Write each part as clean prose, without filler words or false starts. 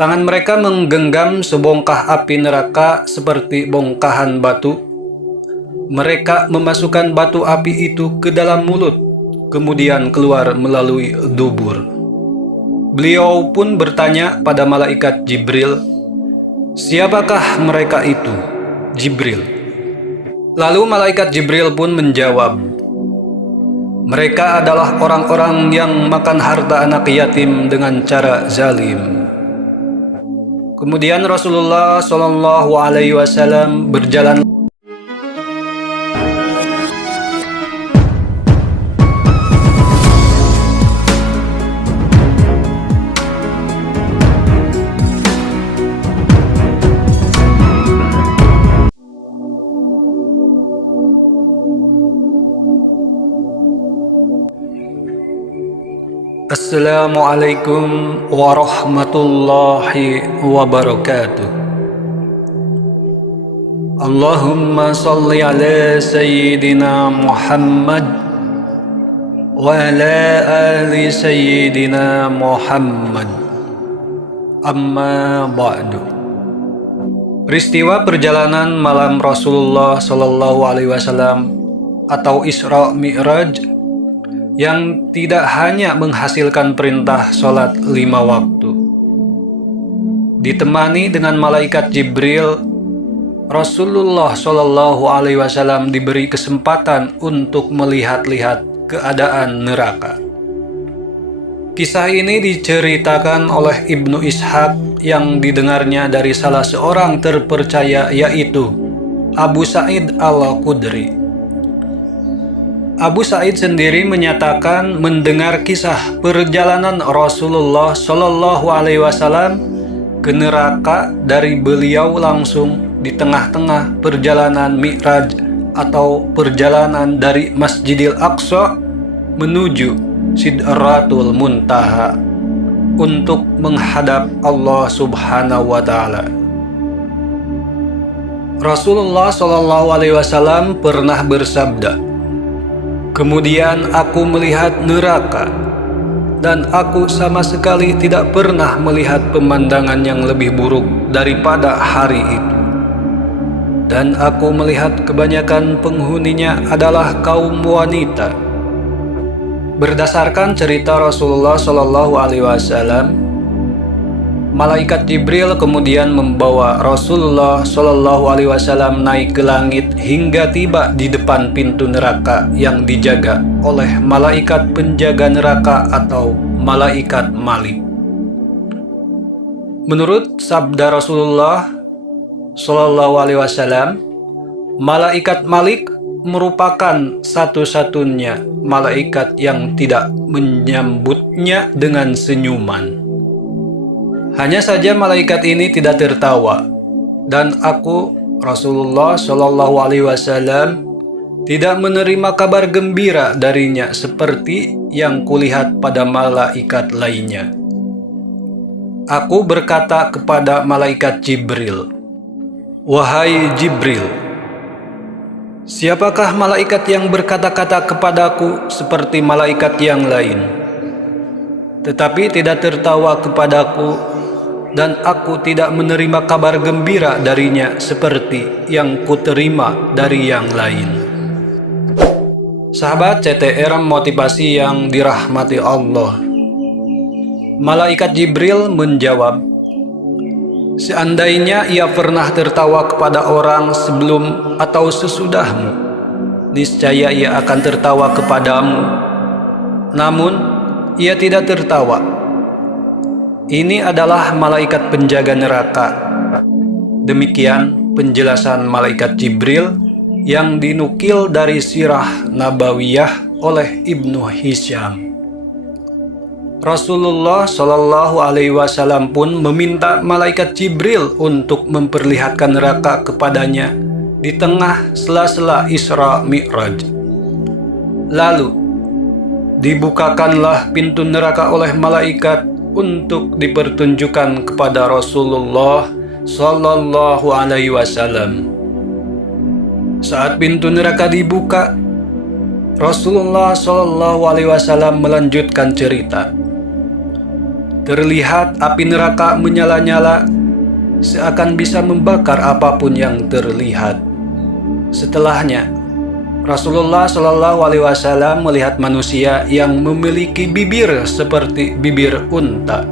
Tangan mereka menggenggam sebongkah api neraka seperti bongkahan batu. Mereka memasukkan batu api itu ke dalam mulut, kemudian keluar melalui dubur. Beliau pun bertanya pada malaikat Jibril, "Siapakah mereka itu, Jibril?" Lalu malaikat Jibril pun menjawab, "Mereka adalah orang-orang yang makan harta anak yatim dengan cara zalim." Kemudian Rasulullah SAW berjalan. Assalamualaikum warahmatullahi wabarakatuh. Allahumma salli ala Sayyidina Muhammad wa ala ali Sayyidina Muhammad. Amma ba'du. Peristiwa perjalanan malam Rasulullah SAW atau Isra Mi'raj yang tidak hanya menghasilkan perintah sholat 5 waktu. Ditemani dengan malaikat Jibril, Rasulullah SAW diberi kesempatan untuk melihat-lihat keadaan neraka. Kisah ini diceritakan oleh Ibnu Ishaq yang didengarnya dari salah seorang terpercaya, yaitu Abu Sa'id Al-Khudri. Abu Sa'id sendiri menyatakan mendengar kisah perjalanan Rasulullah SAW ke neraka dari beliau langsung di tengah-tengah perjalanan Mi'raj atau perjalanan dari Masjidil Aqsa menuju Sidratul Muntaha untuk menghadap Allah Subhanahu wa Ta'ala. Rasulullah SAW pernah bersabda, "Kemudian aku melihat neraka, dan aku sama sekali tidak pernah melihat pemandangan yang lebih buruk daripada hari itu. Dan aku melihat kebanyakan penghuninya adalah kaum wanita." Berdasarkan cerita Rasulullah SAW, malaikat Jibril kemudian membawa Rasulullah SAW naik ke langit hingga tiba di depan pintu neraka yang dijaga oleh malaikat penjaga neraka atau malaikat Malik. Menurut sabda Rasulullah SAW, malaikat Malik merupakan satu-satunya malaikat yang tidak menyambutnya dengan senyuman. Hanya saja malaikat ini tidak tertawa, dan aku, Rasulullah SAW, tidak menerima kabar gembira darinya seperti yang kulihat pada malaikat lainnya. Aku berkata kepada malaikat Jibril, "Wahai Jibril, siapakah malaikat yang berkata-kata kepadaku seperti malaikat yang lain, tetapi tidak tertawa kepadaku, dan aku tidak menerima kabar gembira darinya seperti yang kuterima dari yang lain?" Sahabat CTR motivasi yang dirahmati Allah, malaikat Jibril menjawab, "Seandainya ia pernah tertawa kepada orang sebelum atau sesudahmu, niscaya ia akan tertawa kepadamu. Namun, ia tidak tertawa. Ini adalah malaikat penjaga neraka." Demikian penjelasan malaikat Jibril yang dinukil dari Sirah Nabawiyah oleh Ibnu Hisham. Rasulullah SAW pun meminta malaikat Jibril untuk memperlihatkan neraka kepadanya di tengah sela-sela Isra Mi'raj. Lalu dibukakanlah pintu neraka oleh malaikat untuk dipertunjukkan kepada Rasulullah SAW. Saat pintu neraka dibuka, Rasulullah SAW melanjutkan cerita. Terlihat api neraka menyala-nyala, seakan bisa membakar apapun yang terlihat. Setelahnya, Rasulullah Shallallahu Alaihi Wasallam melihat manusia yang memiliki bibir seperti bibir unta.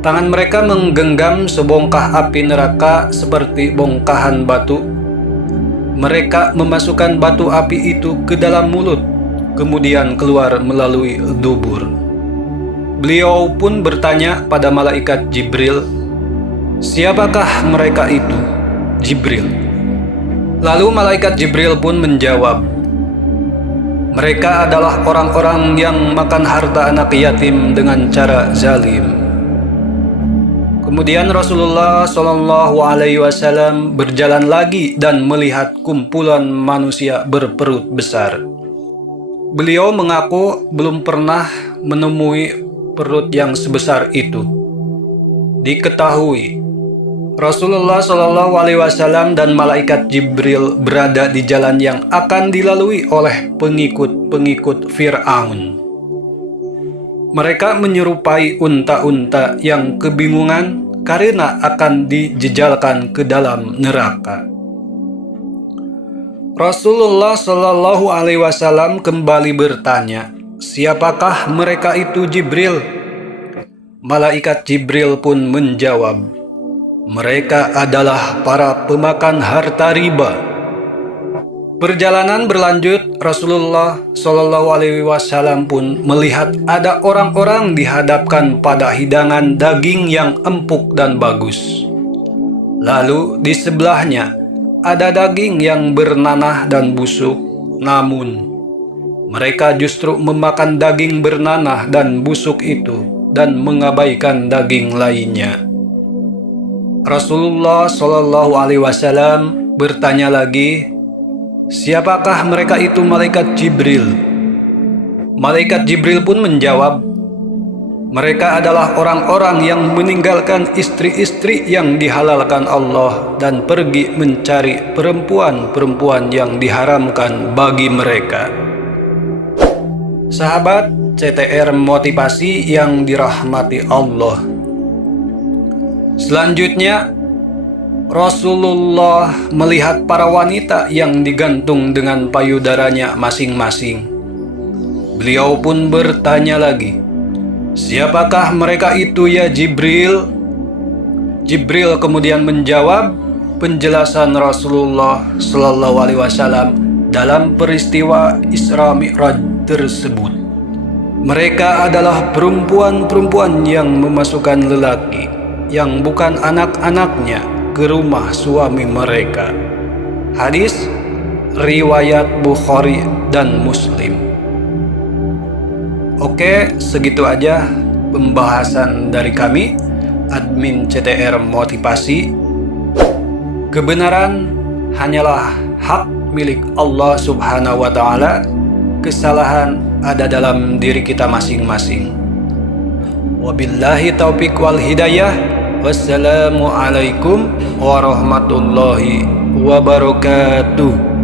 Tangan mereka menggenggam sebongkah api neraka seperti bongkahan batu. Mereka memasukkan batu api itu ke dalam mulut, kemudian keluar melalui dubur. Beliau pun bertanya pada malaikat Jibril, "Siapakah mereka itu, Jibril?" Lalu malaikat Jibril pun menjawab, "Mereka adalah orang-orang yang makan harta anak yatim dengan cara zalim." Kemudian Rasulullah Shallallahu Alaihi Wasallam berjalan lagi dan melihat kumpulan manusia berperut besar. Beliau mengaku belum pernah menemui perut yang sebesar itu. Diketahui, Rasulullah Shallallahu Alaihi Wasallam dan malaikat Jibril berada di jalan yang akan dilalui oleh pengikut-pengikut Fir'aun. Mereka menyerupai unta-unta yang kebingungan karena akan dijejalkan ke dalam neraka. Rasulullah Shallallahu Alaihi Wasallam kembali bertanya, "Siapakah mereka itu, Jibril?" Malaikat Jibril pun menjawab, "Mereka adalah para pemakan harta riba." Perjalanan berlanjut, Rasulullah Shallallahu Alaihi Wasallam pun melihat ada orang-orang dihadapkan pada hidangan daging yang empuk dan bagus. Lalu di sebelahnya ada daging yang bernanah dan busuk, namun mereka justru memakan daging bernanah dan busuk itu dan mengabaikan daging lainnya. Rasulullah Shallallahu Alaihi Wasallam bertanya lagi, "Siapakah mereka itu, malaikat Jibril?" Malaikat Jibril pun menjawab, "Mereka adalah orang-orang yang meninggalkan istri-istri yang dihalalkan Allah dan pergi mencari perempuan-perempuan yang diharamkan bagi mereka." Sahabat CTR Motivasi yang dirahmati Allah, selanjutnya Rasulullah melihat para wanita yang digantung dengan payudaranya masing-masing. Beliau pun bertanya lagi, "Siapakah mereka itu, ya Jibril?" Jibril kemudian menjawab penjelasan Rasulullah Shallallahu Alaihi Wasallam dalam peristiwa Isra Mi'raj tersebut. Mereka adalah perempuan-perempuan yang memasukkan lelaki yang bukan anak-anaknya ke rumah suami mereka. Hadis riwayat Bukhari dan Muslim. Oke, segitu aja pembahasan dari kami, admin CTR Motivasi. Kebenaran hanyalah hak milik Allah Subhanahu wa Ta'ala. Kesalahan ada dalam diri kita masing-masing. Wabillahi taufiq wal hidayah. Wassalamualaikum warahmatullahi wabarakatuh.